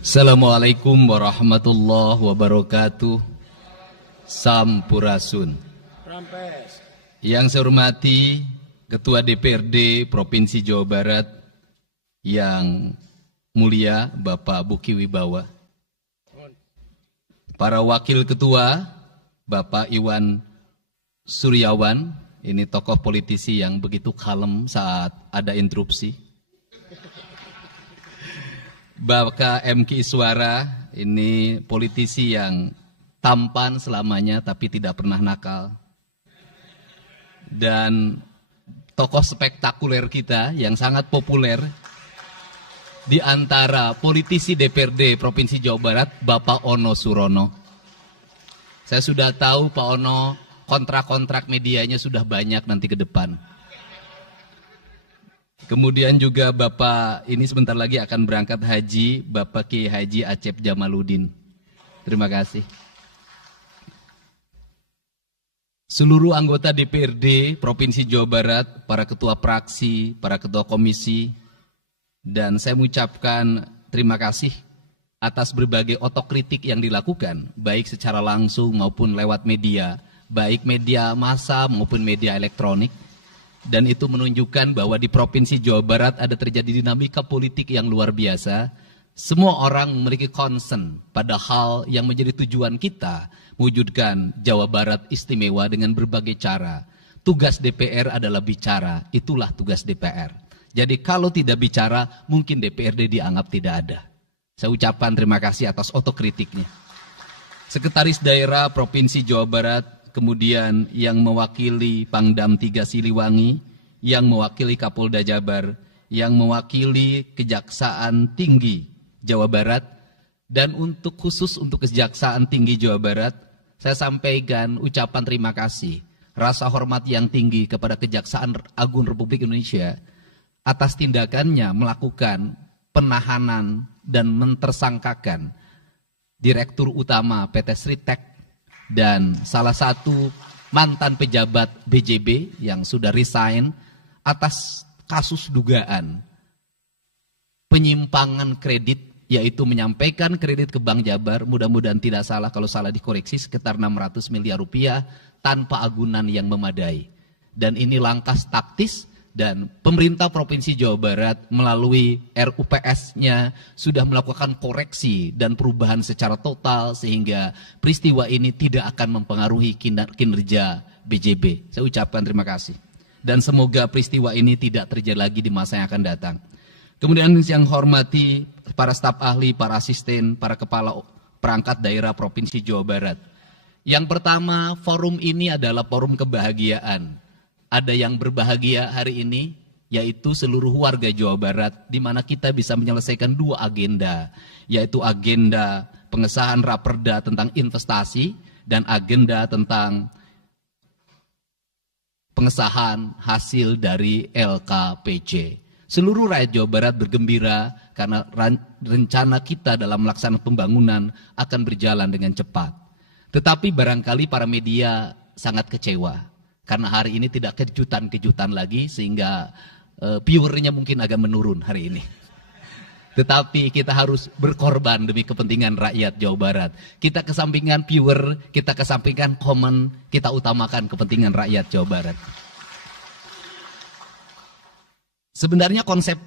Assalamualaikum warahmatullahi wabarakatuh. Sampurasun. Rampes. Yang saya hormati Ketua DPRD Provinsi Jawa Barat yang mulia Bapak Buki Wibawa, para wakil ketua Bapak Iwan Suryawan, ini tokoh politisi yang begitu kalem saat ada interupsi. Bapak MK Iswara, ini politisi yang tampan selamanya tapi tidak pernah nakal. Dan tokoh spektakuler kita yang sangat populer di antara politisi DPRD Provinsi Jawa Barat, Bapak Ono Surono. Saya sudah tahu Pak Ono kontrak-kontrak medianya sudah banyak nanti ke depan. Kemudian juga Bapak ini sebentar lagi akan berangkat haji, Bapak Kiai Haji Acep Jamaluddin. Terima kasih. Seluruh anggota DPRD Provinsi Jawa Barat, para ketua praksi, para ketua komisi, dan saya mengucapkan terima kasih atas berbagai otokritik yang dilakukan, baik secara langsung maupun lewat media, baik media massa maupun media elektronik. Dan itu menunjukkan bahwa di Provinsi Jawa Barat ada terjadi dinamika politik yang luar biasa. Semua orang memiliki concern pada hal yang menjadi tujuan kita, mewujudkan Jawa Barat istimewa dengan berbagai cara. Tugas DPR adalah bicara, itulah tugas DPR. Jadi kalau tidak bicara, mungkin DPRD dianggap tidak ada. Saya ucapkan terima kasih atas otokritiknya. Sekretaris Daerah Provinsi Jawa Barat, kemudian yang mewakili Pangdam 3 Siliwangi, yang mewakili Kapolda Jabar, yang mewakili Kejaksaan Tinggi Jawa Barat, dan khusus untuk Kejaksaan Tinggi Jawa Barat, saya sampaikan ucapan terima kasih, rasa hormat yang tinggi kepada Kejaksaan Agung Republik Indonesia atas tindakannya melakukan penahanan dan mentersangkakan Direktur Utama PT Sritek dan salah satu mantan pejabat BJB yang sudah resign atas kasus dugaan penyimpangan kredit, yaitu menyampaikan kredit ke Bank Jabar, mudah-mudahan tidak salah, kalau salah dikoreksi, sekitar 600 miliar rupiah tanpa agunan yang memadai. Dan ini langkah taktis, dan pemerintah Provinsi Jawa Barat melalui RUPS-nya sudah melakukan koreksi dan perubahan secara total sehingga peristiwa ini tidak akan mempengaruhi kinerja BJB. Saya ucapkan terima kasih. Dan semoga peristiwa ini tidak terjadi lagi di masa yang akan datang. Kemudian yang hormati para staf ahli, para asisten, para kepala perangkat daerah Provinsi Jawa Barat. Yang pertama, forum ini adalah forum kebahagiaan. Ada yang berbahagia hari ini, yaitu seluruh warga Jawa Barat, di mana kita bisa menyelesaikan dua agenda, yaitu agenda pengesahan Raperda tentang investasi dan agenda tentang pengesahan hasil dari LKPJ. Seluruh rakyat Jawa Barat bergembira karena rencana kita dalam melaksanakan pembangunan akan berjalan dengan cepat. Tetapi barangkali para media sangat kecewa. Karena hari ini tidak kejutan-kejutan lagi sehingga viewernya mungkin agak menurun hari ini. Tetapi kita harus berkorban demi kepentingan rakyat Jawa Barat. Kita kesampingkan viewer, kita kesampingkan komen, kita utamakan kepentingan rakyat Jawa Barat. Sebenarnya konsep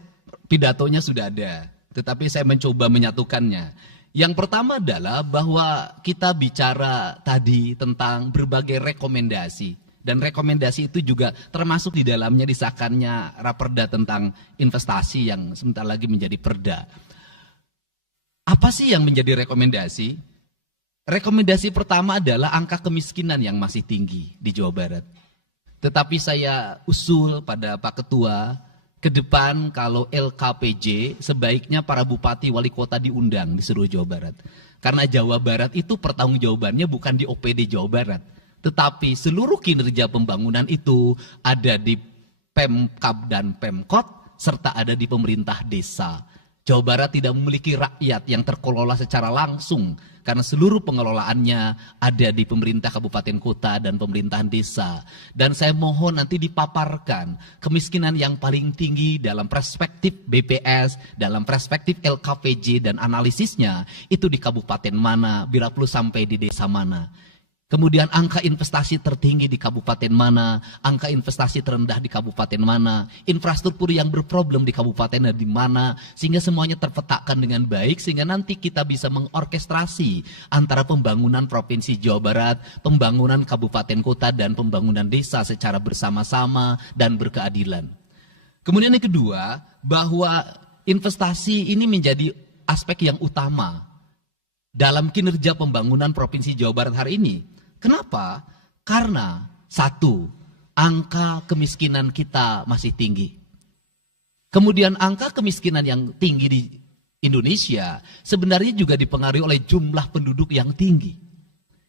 pidatonya sudah ada, tetapi saya mencoba menyatukannya. Yang pertama adalah bahwa kita bicara tadi tentang berbagai rekomendasi. Dan rekomendasi itu juga termasuk di dalamnya disahkannya Raperda tentang investasi yang sebentar lagi menjadi perda. Apa sih yang menjadi rekomendasi? Rekomendasi pertama adalah angka kemiskinan yang masih tinggi di Jawa Barat. Tetapi saya usul pada Pak Ketua, ke depan kalau LKPJ sebaiknya para bupati wali kota diundang di seluruh Jawa Barat. Karena Jawa Barat itu pertanggungjawabannya bukan di OPD Jawa Barat. Tetapi seluruh kinerja pembangunan itu ada di Pemkab dan Pemkot, serta ada di pemerintah desa. Jawa Barat tidak memiliki rakyat yang terkelola secara langsung karena seluruh pengelolaannya ada di pemerintah kabupaten kota dan pemerintahan desa. Dan saya mohon nanti dipaparkan kemiskinan yang paling tinggi dalam perspektif BPS, dalam perspektif LKPJ dan analisisnya itu di kabupaten mana, bila perlu sampai di desa mana. Kemudian angka investasi tertinggi di kabupaten mana, angka investasi terendah di kabupaten mana, infrastruktur yang berproblem di kabupaten di mana, sehingga semuanya terpetakan dengan baik, sehingga nanti kita bisa mengorkestrasi antara pembangunan Provinsi Jawa Barat, pembangunan kabupaten kota, dan pembangunan desa secara bersama-sama dan berkeadilan. Kemudian yang kedua, bahwa investasi ini menjadi aspek yang utama dalam kinerja pembangunan Provinsi Jawa Barat hari ini. Kenapa? Karena satu, angka kemiskinan kita masih tinggi. Kemudian angka kemiskinan yang tinggi di Indonesia sebenarnya juga dipengaruhi oleh jumlah penduduk yang tinggi.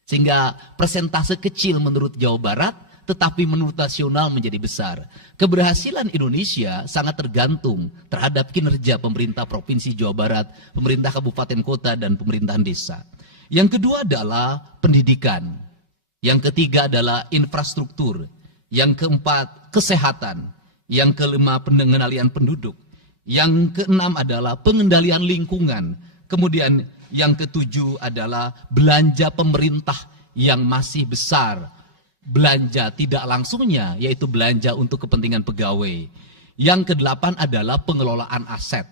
Sehingga persentase kecil menurut Jawa Barat, tetapi menurut nasional menjadi besar. Keberhasilan Indonesia sangat tergantung terhadap kinerja pemerintah Provinsi Jawa Barat, pemerintah kabupaten kota, dan pemerintahan desa. Yang kedua adalah pendidikan. Yang ketiga adalah infrastruktur. Yang keempat, kesehatan. Yang kelima, pengendalian penduduk. Yang keenam adalah pengendalian lingkungan. Kemudian yang ketujuh adalah belanja pemerintah yang masih besar. Belanja tidak langsungnya, yaitu belanja untuk kepentingan pegawai. Yang kedelapan adalah pengelolaan aset.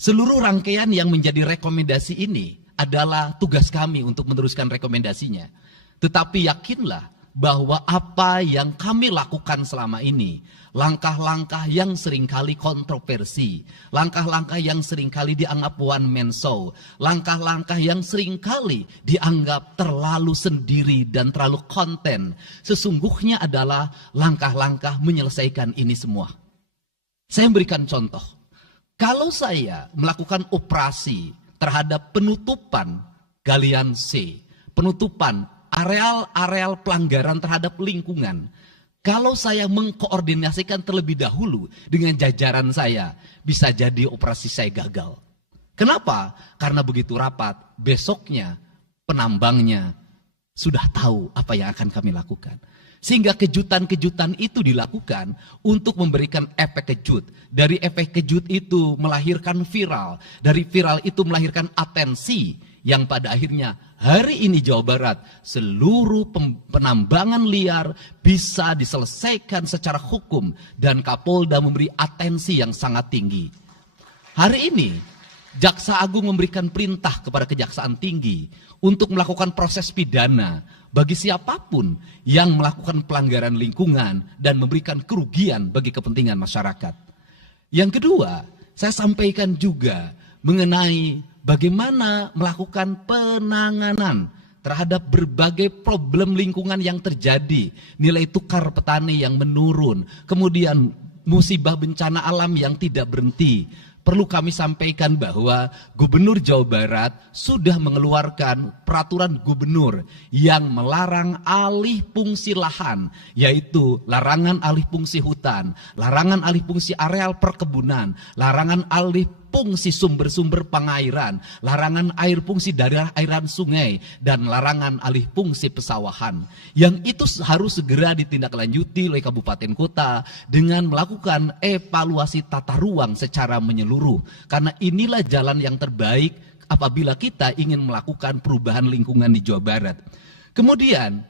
Seluruh rangkaian yang menjadi rekomendasi ini adalah tugas kami untuk meneruskan rekomendasinya. Tetapi yakinlah bahwa apa yang kami lakukan selama ini, langkah-langkah yang seringkali kontroversi, langkah-langkah yang seringkali dianggap one man show, langkah-langkah yang seringkali dianggap terlalu sendiri dan terlalu konten, sesungguhnya adalah langkah-langkah menyelesaikan ini semua. Saya memberikan contoh. Kalau saya melakukan operasi terhadap penutupan galian C, penutupan areal-areal pelanggaran terhadap lingkungan, kalau saya mengkoordinasikan terlebih dahulu dengan jajaran saya, bisa jadi operasi saya gagal. Kenapa? Karena begitu rapat, besoknya penambangnya sudah tahu apa yang akan kami lakukan. Sehingga kejutan-kejutan itu dilakukan untuk memberikan efek kejut. Dari efek kejut itu melahirkan viral. Dari viral itu melahirkan atensi. Yang pada akhirnya hari ini Jawa Barat seluruh penambangan liar bisa diselesaikan secara hukum. Dan Kapolda memberi atensi yang sangat tinggi. Hari ini Jaksa Agung memberikan perintah kepada Kejaksaan Tinggi untuk melakukan proses pidana bagi siapapun yang melakukan pelanggaran lingkungan dan memberikan kerugian bagi kepentingan masyarakat. Yang kedua, saya sampaikan juga mengenai bagaimana melakukan penanganan terhadap berbagai problem lingkungan yang terjadi, nilai tukar petani yang menurun, kemudian musibah bencana alam yang tidak berhenti. Perlu kami sampaikan bahwa Gubernur Jawa Barat sudah mengeluarkan peraturan gubernur yang melarang alih fungsi lahan, yaitu larangan alih fungsi hutan, larangan alih fungsi areal perkebunan, larangan alih fungsi sumber-sumber pengairan, larangan air fungsi daerah airan sungai, dan larangan alih fungsi pesawahan. Yang itu harus segera ditindaklanjuti oleh kabupaten kota dengan melakukan evaluasi tata ruang secara menyeluruh. Karena inilah jalan yang terbaik apabila kita ingin melakukan perubahan lingkungan di Jawa Barat. Kemudian,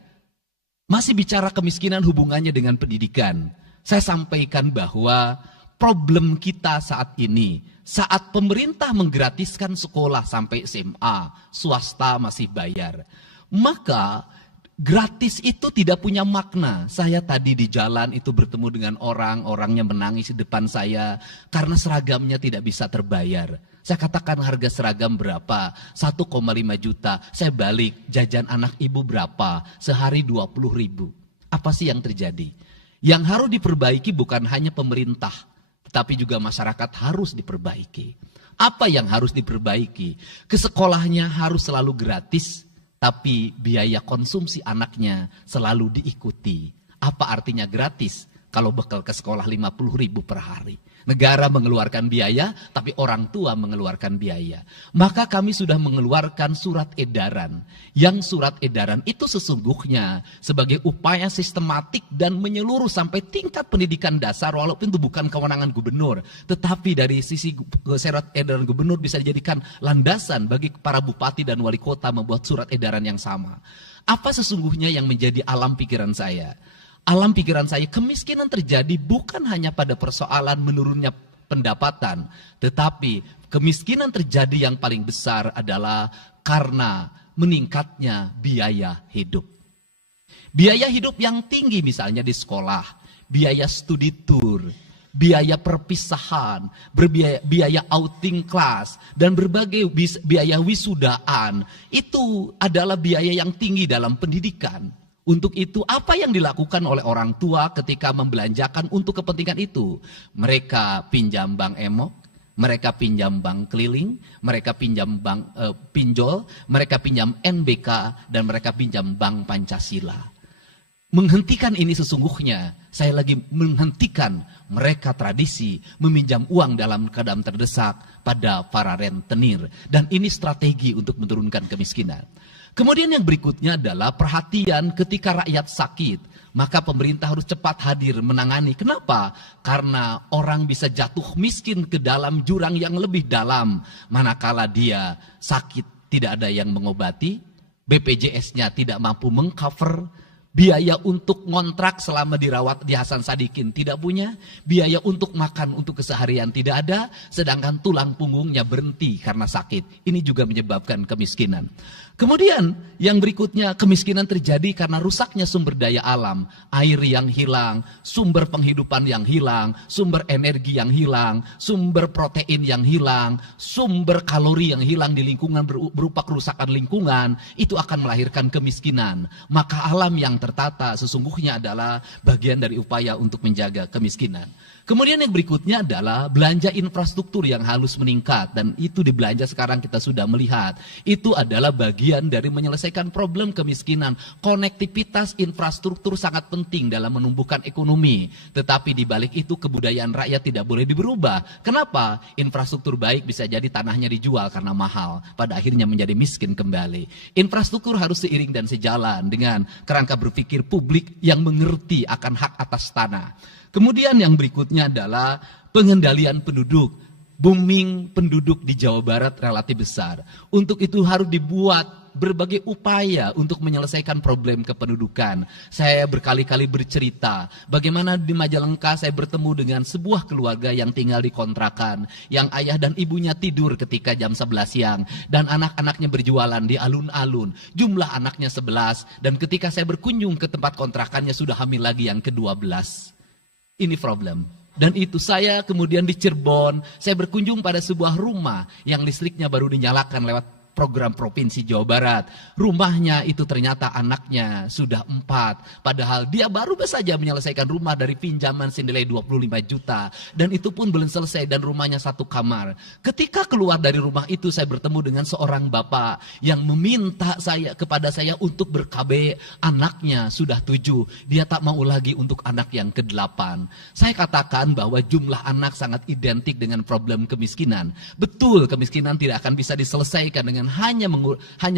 masih bicara kemiskinan hubungannya dengan pendidikan. Saya sampaikan bahwa problem kita saat ini, saat pemerintah menggratiskan sekolah sampai SMA, swasta masih bayar. Maka gratis itu tidak punya makna. Saya tadi di jalan itu bertemu dengan orangnya menangis di depan saya karena seragamnya tidak bisa terbayar. Saya katakan harga seragam berapa? 1,5 juta. Saya balik, jajan anak ibu berapa? Sehari 20.000. Apa sih yang terjadi? Yang harus diperbaiki bukan hanya pemerintah, tetapi juga masyarakat harus diperbaiki. Apa yang harus diperbaiki? Ke sekolahnya harus selalu gratis, tapi biaya konsumsi anaknya selalu diikuti. Apa artinya gratis? kalau bekal ke sekolah 50.000 per hari. Negara mengeluarkan biaya, tapi orang tua mengeluarkan biaya. Maka kami sudah mengeluarkan surat edaran. Yang surat edaran itu sesungguhnya sebagai upaya sistematik dan menyeluruh sampai tingkat pendidikan dasar, walaupun itu bukan kewenangan gubernur. Tetapi dari sisi surat edaran gubernur bisa dijadikan landasan bagi para bupati dan wali kota membuat surat edaran yang sama. Apa sesungguhnya yang menjadi alam pikiran saya? Alam pikiran saya, kemiskinan terjadi bukan hanya pada persoalan menurunnya pendapatan, tetapi kemiskinan terjadi yang paling besar adalah karena meningkatnya biaya hidup. Biaya hidup yang tinggi misalnya di sekolah, biaya studi tour, biaya perpisahan, biaya outing kelas, dan berbagai biaya wisudaan, itu adalah biaya yang tinggi dalam pendidikan. Untuk itu, apa yang dilakukan oleh orang tua ketika membelanjakan untuk kepentingan itu? Mereka pinjam bank emok, mereka pinjam bank keliling, mereka pinjam bank pinjol, mereka pinjam NBK, dan mereka pinjam bank Pancasila. Menghentikan ini sesungguhnya, saya lagi menghentikan mereka tradisi meminjam uang dalam keadaan terdesak pada para rentenir. Dan ini strategi untuk menurunkan kemiskinan. Kemudian yang berikutnya adalah perhatian ketika rakyat sakit. Maka pemerintah harus cepat hadir menangani. Kenapa? Karena orang bisa jatuh miskin ke dalam jurang yang lebih dalam. Manakala dia sakit tidak ada yang mengobati, BPJS-nya tidak mampu mengcover, biaya untuk ngontrak selama dirawat di Hasan Sadikin tidak punya, biaya untuk makan untuk keseharian tidak ada, sedangkan tulang punggungnya berhenti karena sakit. Ini juga menyebabkan kemiskinan. Kemudian yang berikutnya, kemiskinan terjadi karena rusaknya sumber daya alam, air yang hilang, sumber penghidupan yang hilang, sumber energi yang hilang, sumber protein yang hilang, sumber kalori yang hilang di lingkungan berupa kerusakan lingkungan, itu akan melahirkan kemiskinan. Maka alam yang tertata sesungguhnya adalah bagian dari upaya untuk menjaga kemiskinan. Kemudian yang berikutnya adalah belanja infrastruktur yang harus meningkat, dan itu di belanja sekarang kita sudah melihat. Itu adalah bagian dari menyelesaikan problem kemiskinan. Konektivitas infrastruktur sangat penting dalam menumbuhkan ekonomi, tetapi di balik itu kebudayaan rakyat tidak boleh berubah. Kenapa? Infrastruktur baik bisa jadi tanahnya dijual karena mahal, pada akhirnya menjadi miskin kembali. Infrastruktur harus seiring dan sejalan dengan kerangka berpikir publik yang mengerti akan hak atas tanah. Kemudian yang berikutnya adalah pengendalian penduduk. Booming penduduk di Jawa Barat relatif besar. Untuk itu harus dibuat berbagai upaya untuk menyelesaikan problem kependudukan. Saya berkali-kali bercerita bagaimana di Majalengka saya bertemu dengan sebuah keluarga yang tinggal di kontrakan, yang ayah dan ibunya tidur ketika jam 11 siang dan anak-anaknya berjualan di alun-alun. Jumlah anaknya 11, dan ketika saya berkunjung ke tempat kontrakannya sudah hamil lagi yang ke-12. Ini problem. Dan itu saya kemudian di Cirebon, saya berkunjung pada sebuah rumah yang listriknya baru dinyalakan lewat program Provinsi Jawa Barat. Rumahnya itu ternyata anaknya sudah 4. Padahal dia baru saja menyelesaikan rumah dari pinjaman senilai 25 juta. Dan itu pun belum selesai dan rumahnya 1 kamar. Ketika keluar dari rumah itu saya bertemu dengan seorang bapak yang meminta kepada saya untuk ber-KB. Anaknya sudah 7. Dia tak mau lagi untuk anak yang ke-8. Saya katakan bahwa jumlah anak sangat identik dengan problem kemiskinan. Betul, kemiskinan tidak akan bisa diselesaikan dengan hanya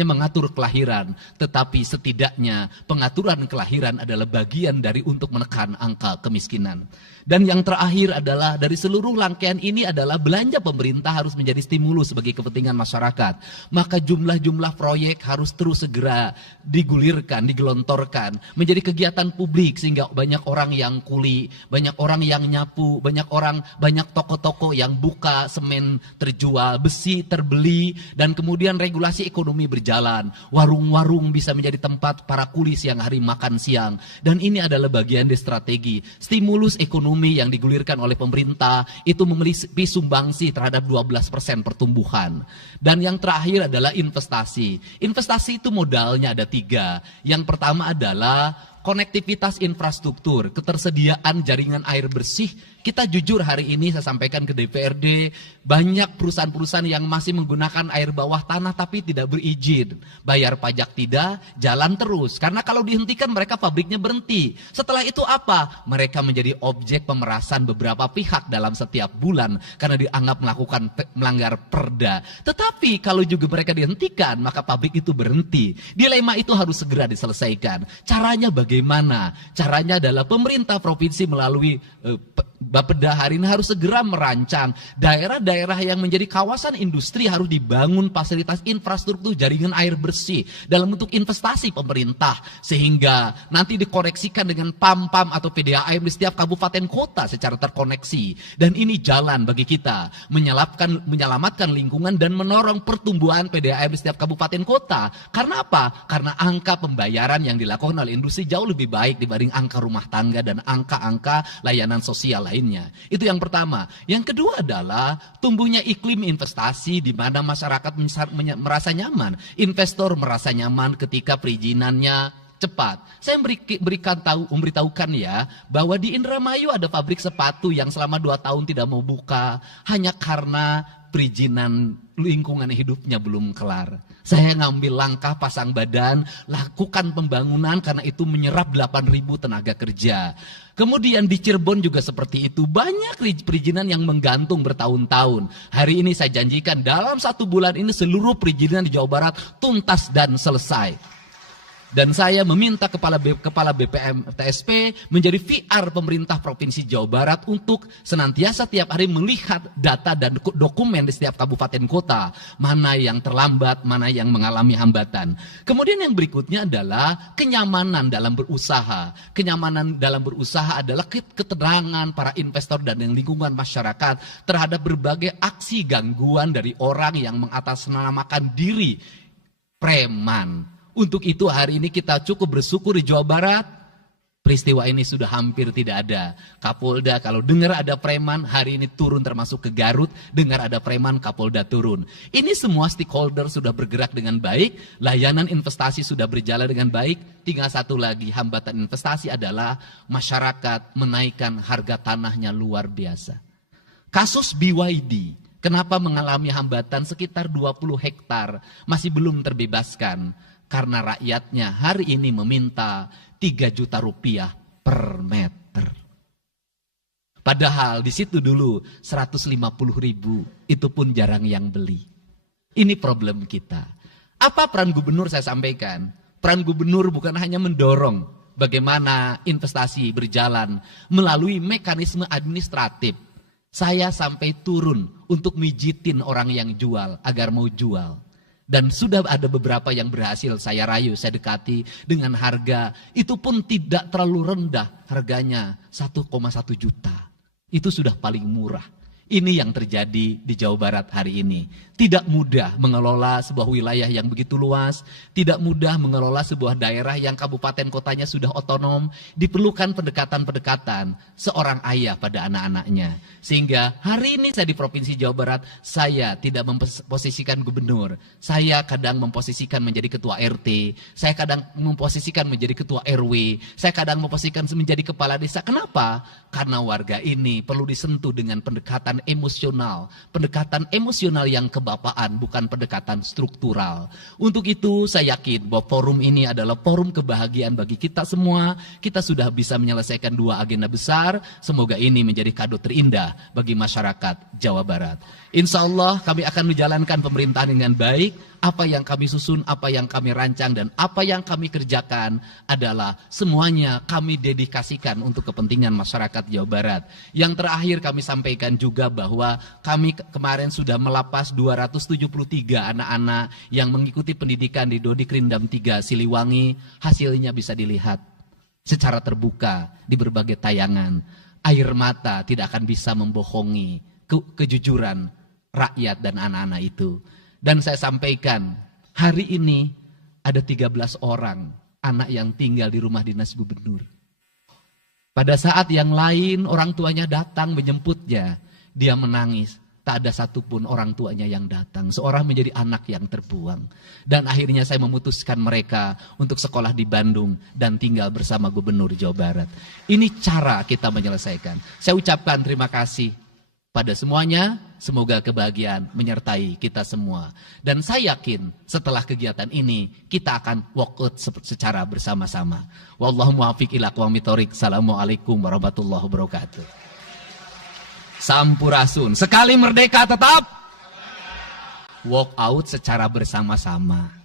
mengatur kelahiran, tetapi setidaknya pengaturan kelahiran adalah bagian dari untuk menekan angka kemiskinan. Dan yang terakhir adalah dari seluruh rangkaian ini adalah belanja pemerintah harus menjadi stimulus bagi kepentingan masyarakat. Maka jumlah-jumlah proyek harus terus segera digulirkan, digelontorkan menjadi kegiatan publik sehingga banyak orang yang kuli, banyak orang yang nyapu, banyak toko-toko yang buka, semen terjual, besi terbeli, dan kemudian regulasi ekonomi berjalan. Warung-warung bisa menjadi tempat para kuli siang hari makan siang. Dan ini adalah bagian dari strategi stimulus ekonomi yang digulirkan oleh pemerintah, itu memiliki sumbangsi terhadap 12% pertumbuhan. Dan yang terakhir adalah investasi. Investasi itu modalnya ada 3. Yang pertama adalah konektivitas infrastruktur, ketersediaan jaringan air bersih Kita jujur hari ini saya sampaikan ke DPRD, banyak perusahaan-perusahaan yang masih menggunakan air bawah tanah tapi tidak berizin. Bayar pajak tidak, jalan terus. Karena kalau dihentikan mereka pabriknya berhenti. Setelah itu apa? Mereka menjadi objek pemerasan beberapa pihak dalam setiap bulan karena dianggap melanggar perda. Tetapi kalau juga mereka dihentikan, maka pabrik itu berhenti. Dilema itu harus segera diselesaikan. Caranya bagaimana? Caranya adalah pemerintah provinsi melalui Bapeda hari ini harus segera merancang daerah-daerah yang menjadi kawasan industri harus dibangun fasilitas infrastruktur jaringan air bersih dalam bentuk investasi pemerintah sehingga nanti dikoreksikan dengan PAM-PAM atau PDAM di setiap kabupaten kota secara terkoneksi. Dan ini jalan bagi kita menyelamatkan lingkungan dan menorong pertumbuhan PDAM di setiap kabupaten kota. Karena apa? Karena angka pembayaran yang dilakukan oleh industri jauh lebih baik dibanding angka rumah tangga dan angka-angka layanan sosial lainnya. Itu yang pertama. Yang kedua adalah tumbuhnya iklim investasi di mana masyarakat merasa nyaman. Investor merasa nyaman ketika perizinannya cepat. Saya memberitahukan ya bahwa di Indramayu ada pabrik sepatu yang selama 2 tahun tidak mau buka hanya karena perizinan lingkungan hidupnya belum kelar. Saya ngambil langkah pasang badan, lakukan pembangunan karena itu menyerap 8.000 tenaga kerja. Kemudian di Cirebon juga seperti itu, banyak perizinan yang menggantung bertahun-tahun. Hari ini saya janjikan dalam 1 bulan ini seluruh perizinan di Jawa Barat tuntas dan selesai. Dan saya meminta kepala BPM TSP menjadi VR pemerintah Provinsi Jawa Barat untuk senantiasa tiap hari melihat data dan dokumen di setiap kabupaten kota. Mana yang terlambat, mana yang mengalami hambatan. Kemudian yang berikutnya adalah kenyamanan dalam berusaha. Kenyamanan dalam berusaha adalah keterangan para investor dan lingkungan masyarakat terhadap berbagai aksi gangguan dari orang yang mengatasnamakan diri preman. Untuk itu hari ini kita cukup bersyukur di Jawa Barat, peristiwa ini sudah hampir tidak ada. Kapolda kalau dengar ada preman, hari ini turun termasuk ke Garut, dengar ada preman, Kapolda turun. Ini semua stakeholder sudah bergerak dengan baik, layanan investasi sudah berjalan dengan baik, tinggal satu lagi hambatan investasi adalah masyarakat menaikkan harga tanahnya luar biasa. Kasus BYD, kenapa mengalami hambatan sekitar 20 hektar, masih belum terbebaskan? Karena rakyatnya hari ini meminta 3 juta rupiah per meter. Padahal di situ dulu 150.000, itu pun jarang yang beli. Ini problem kita. Apa peran gubernur saya sampaikan? Peran gubernur bukan hanya mendorong bagaimana investasi berjalan melalui mekanisme administratif. Saya sampai turun untuk mijitin orang yang jual agar mau jual. Dan sudah ada beberapa yang berhasil saya rayu, saya dekati dengan harga. Itu pun tidak terlalu rendah, harganya 1,1 juta. Itu sudah paling murah. Ini yang terjadi di Jawa Barat hari ini. Tidak mudah mengelola sebuah wilayah yang begitu luas. Tidak mudah mengelola sebuah daerah yang kabupaten kotanya sudah otonom. Diperlukan pendekatan-pendekatan seorang ayah pada anak-anaknya. Sehingga hari ini saya di Provinsi Jawa Barat, saya tidak memposisikan gubernur. Saya kadang memposisikan menjadi ketua RT. Saya kadang memposisikan menjadi ketua RW. Saya kadang memposisikan menjadi kepala desa. Kenapa? Karena warga ini perlu disentuh dengan pendekatan pendekatan emosional yang kebapaan, bukan pendekatan struktural. Untuk itu saya yakin bahwa forum ini adalah forum kebahagiaan bagi kita semua. Kita sudah bisa menyelesaikan 2 agenda besar. Semoga ini menjadi kado terindah bagi masyarakat Jawa Barat. Insya Allah kami akan menjalankan pemerintahan dengan baik. Apa yang kami susun, apa yang kami rancang, dan apa yang kami kerjakan adalah semuanya kami dedikasikan untuk kepentingan masyarakat Jawa Barat. Yang terakhir kami sampaikan juga bahwa kami kemarin sudah melapas 273 anak-anak yang mengikuti pendidikan di Dodik Rindam 3 Siliwangi. Hasilnya bisa dilihat secara terbuka di berbagai tayangan. Air mata tidak akan bisa membohongi kejujuran rakyat dan anak-anak itu. Dan saya sampaikan, hari ini ada 13 orang anak yang tinggal di rumah dinas gubernur. Pada saat yang lain orang tuanya datang menjemputnya, dia menangis. tak ada satupun orang tuanya yang datang. Seorang menjadi anak yang terbuang. Dan akhirnya saya memutuskan mereka untuk sekolah di Bandung dan tinggal bersama Gubernur Jawa Barat. Ini cara kita menyelesaikan. Saya ucapkan terima kasih pada semuanya. Semoga kebahagiaan menyertai kita semua. Dan saya yakin setelah kegiatan ini kita akan walk out secara bersama-sama. Wallahu muwaffiq ila aqwamit thoriq. Assalamualaikum warahmatullahi wabarakatuh. Sampurasun. Sekali merdeka tetap walk out secara bersama-sama.